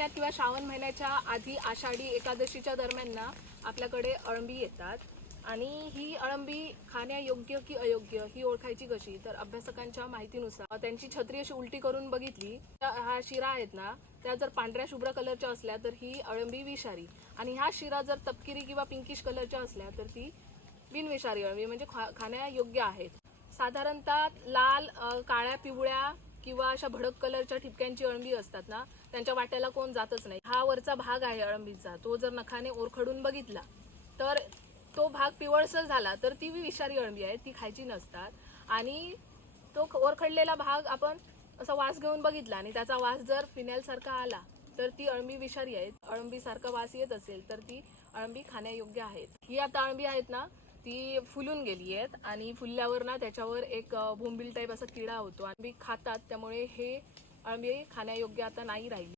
महिन्यात किंवा श्रावण महिन्याच्या आधी आषाढी एकादशीच्या दरम्यान ना आपल्याकडे अळंबी येतात आणि ही अळंबी खाण्यायोग्य की अयोग्य ही ओळखायची कशी, तर अभ्यासकांच्या माहितीनुसार त्यांची छत्री अशी उलटी करून बघितली, हा शिरा आहेत ना त्या जर पांढऱ्या शुभ्र कलरच्या असल्या तर ही अळंबी विषारी, आणि ह्या शिरा जर तपकिरी किंवा पिंकिश कलरच्या असल्या तर ती बिनविषारी अळंबी म्हणजे खाण्यायोग्य आहेत. साधारणतः लाल, काळ्या, पिवळ्या किंवा अशा भडक कलरच्या ठिपक्यांची अळंबी असतात ना त्यांच्या वाट्याला कोण जातच नाही. हा वरचा भाग आहे अळंबीचा, तो जर नखाने ओरखडून बघितला तर तो भाग पिवळसर झाला तर ती विषारी अळंबी आहे, ती खायची नसतात. आणि तो ओरखडलेला भाग आपण असा वास घेऊन बघितला आणि त्याचा वास जर फिनाईल सारखा आला तर ती अळंबी विषारी आहे. अळंबी सारखा वास येत असेल तर ती अळंबी खाण्यायोग्य आहेत. ही आता अळंबी आहेत ना ती फुलून गेली आहेत आणि फुलल्यावर ना त्याच्यावर एक बोंबील टाईप असा किडा होतो आणि खातात, त्यामुळे हे अळंबी खाण्यायोग्य आता नाही राहिली.